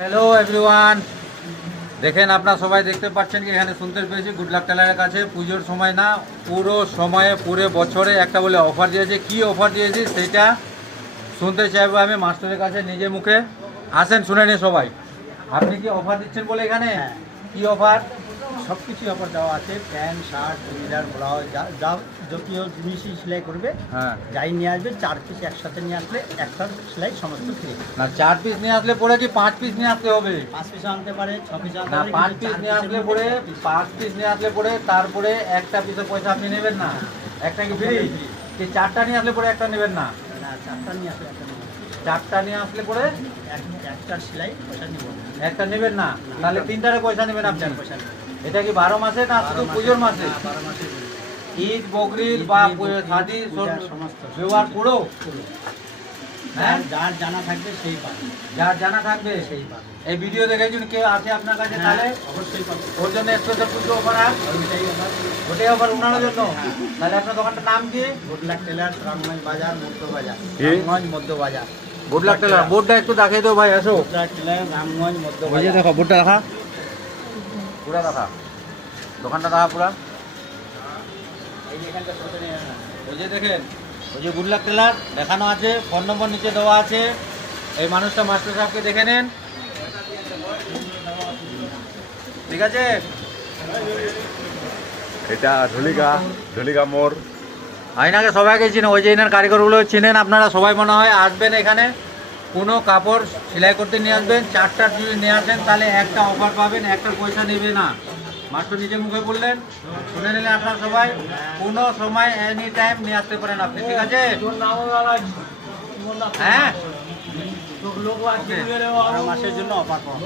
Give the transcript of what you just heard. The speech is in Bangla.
হ্যালো এভরিওয়ান, দেখেন আপনারা সবাই দেখতে পাচ্ছেন কি এখানে শুনতে পেয়েছি গুড লাক টেলারের কাছে পুজোর সময় না পুরো সময়ে পুরো বছরে একটা বলে অফার দিয়েছে। কি অফার দিয়েছি সেটা শুনতে চাইবো আমি মাস্টারের কাছে নিজে মুখে। আসেন শুনে নিন সবাই। আপনি কি অফার দিচ্ছেন বলে এখানে কি অফার? সব কিছু অফার দেওয়া আছে। প্যান্ট, শার্ট, চুড়িদার, ব্লাউজ, যা যতীয় জিনিসই সেলাই করবে, হ্যাঁ, যাই নিয়ে আসবে 4 পিস একসাথে নিয়ে আসলে একটা সেলাই সমস্ত ফ্রি। না 4 পিস নিয়ে আসলে পরে কি 5 পিস নিয়ে আসতে হবে? 5 পিস আনতে পারে, 6 পিস আনতে না পারে, 5 পিস নিয়ে আসলে পরে 5 পিস নিয়ে আসলে পরে তারপরে একটা পিসের পয়সা আপনি নেবেন না? একটা কি ফ্রি? কি 4টা নিয়ে আসলে পরে একটা নেবেন না? না 4টা নিয়ে আসলে একটা নেবেন। 4টা নিয়ে আসলে পরে একটা সেলাই পয়সা নিব না, একটা নেবেন না, তাহলে 3টারে পয়সা নেবেন আপনি। পয়সা নেব। এটা কি 12 মাসে না শুধু পুজোর মাসে? 12 মাসে ঈদ বকরিদ বা শাদি সমস্ত ব্যবহার পুরো? হ্যাঁ, যার জানা থাকবে সেই পাবে, যার জানা থাকবে সেই পাবে। এই ভিডিও দেখে যদি কেউ আসে আপনার কাছে তাহলে অবশ্যই পাবে। ওর জন্য স্পেশাল পুজো অফার আর ওইটাই অফার। ওটাই অফার ওনার জন্য। তাহলে আপনার দোকানটার নাম কি? গুড লাক টেলার, রামগঞ্জ বাজার, মধ্য বাজার। কি? রামগঞ্জ মধ্য বাজার। গুড লাক টেলার বোর্ডটা একটু দেখিয়ে দাও ভাই, আসো। গুড লাক টেলার, রামগঞ্জ মধ্য ওই যে বাজার। দেখো বোর্ডটা দেখা, পুরা দেখা, দোকানটা দেখা পুরা। এই যে এখানটা ছোট নিয়ে আসা। ওই যে দেখেন, ওই যে গুড লাক টেলার দেখানো আছে, ফোন নম্বর নিচে দেওয়া আছে। এই মানুষটা মাস্টার সাহেবকে দেখে নেন, ঠিক আছে? এটা ঢুলিকা মোড়। আইনাকে সবাইকে চিনে, ওই যে এনার কারিগরগুলো চিনেন আপনারা সবাই মনে হয়। আসবেন এখানে, কোনো কাপড় সেলাই করতে নিয়ে আসবেন, 4টা যদি নিয়ে আসেন তাহলে একটা অফার পাবেন, একটা পয়সা নেবে না। মাত্র নিজে মুখে বললেন, শুনে নিলেন আপনারা সবাই। কোনো সময় এনি টাইম নিয়ে আসতে পারেন আপনি, ঠিক আছে? হ্যাঁ, 12 মাসের জন্য অফার পাওয়া।